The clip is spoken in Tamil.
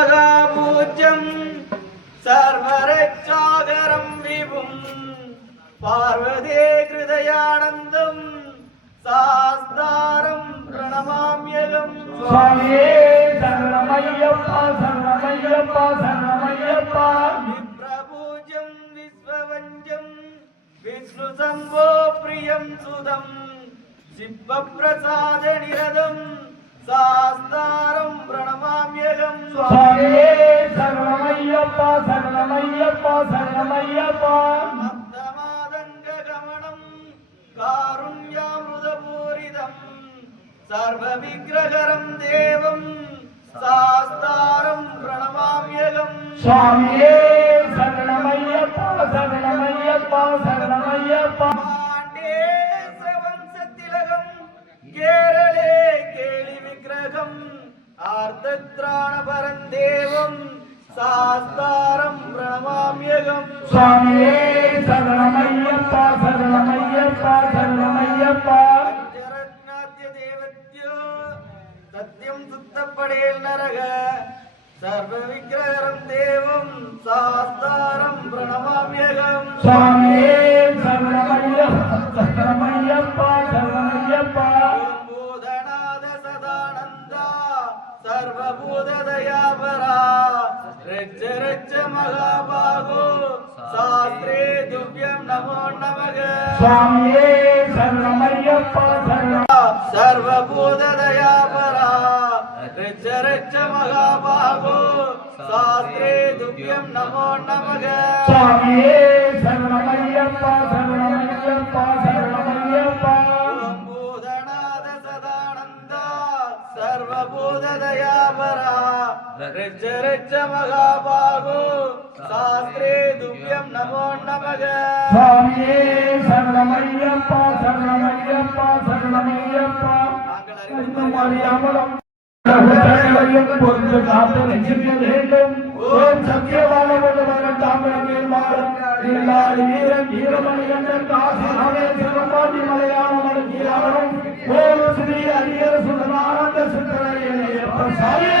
பூஜ்யம் சர்வரட்சாகரம் விபும் பார்வதே கிருதயானந்தம் சாஸ்தாரம் பிரணமாம்யகம். சுவாமியே சரணமையப்பா சரணமையப்பா சரணமையப்பா. விப்ரபூஜ்யம் விஸ்வவஞ்சம் விஷ்ணு சம்போ பிரியம் சுதம் சிவப்பிரசாத நிரதம் சாஸ்தாரம் பிரணமாம்யகம். சுவாமியே சரணமையப்பா சரணமையப்பா சரணமையப்பா. மத்தமாதங்க கமனம் காருண்யாமிருதபூரிதம் சர்வ விக்கிரகரம் தேவம் சாஸ்தாரம் பிரணமாம்யகம். சுவாமியே சரணமையப்பா சரணமையப்பா சரணமையப்பா. கேரளே கேளி விக்கிரகம் ஆர்த்தத்ராண பரந்தேவம் சாஸ்தாரம் பிரணமாம்யகம். சுவாமியே சரணமையப்பா சரணமையப்பா சரணமையப்பா. பஞ்சரத்னாத்ய தேவத்யோ சத்யம் சுத்தப்படேல் நரக சர்வ விக்கிரகரம் தேவம் சாஸ்தாரம் பிரணமாம்யகம். சுவாமியே சரணமையப்பா சரணமையப்பா சரணமையப்பா. பூதநாத சதானந்தா சர்வபூத தயாபரா ரட்ச ரட்ச மகாபாகோ சாஸ்திரே துவ்யம் நமோ நமக. சுவாமியே சரணமையப்பா சர்வபூத தயாபரா ரட்ச ரட்ச மகாபாகோ சாஸ்திரே துவ்யம் நமோ நமக. சுவாமியே சரணமையப்பா சரணமையப்பா சரணமையப்பா. பூதநாத சதானந்தா சர்வபூத தயாபரா ரட்ச ரட்ச மகாபாகோ சாஸ்திரே துவ்யம் நமோ நமக. சுவாமியே சரணமையப்பா சரணமையப்பா சரணமையப்பா. அறியாமலும் பொறுத்து காத்து நெஞ்சிக்க வேண்டும். ஓம் சத்தியவானவர்கள் தாமிரமே மாறும் இல்லாடி வீரன் வீரமணிகண்டன் காசினாவே சிவபாண்டி மலையாளம் கீழாளும் ஓம் ஸ்ரீ அரியர் சுதனானந்த சுந்தரையே பிரசாயே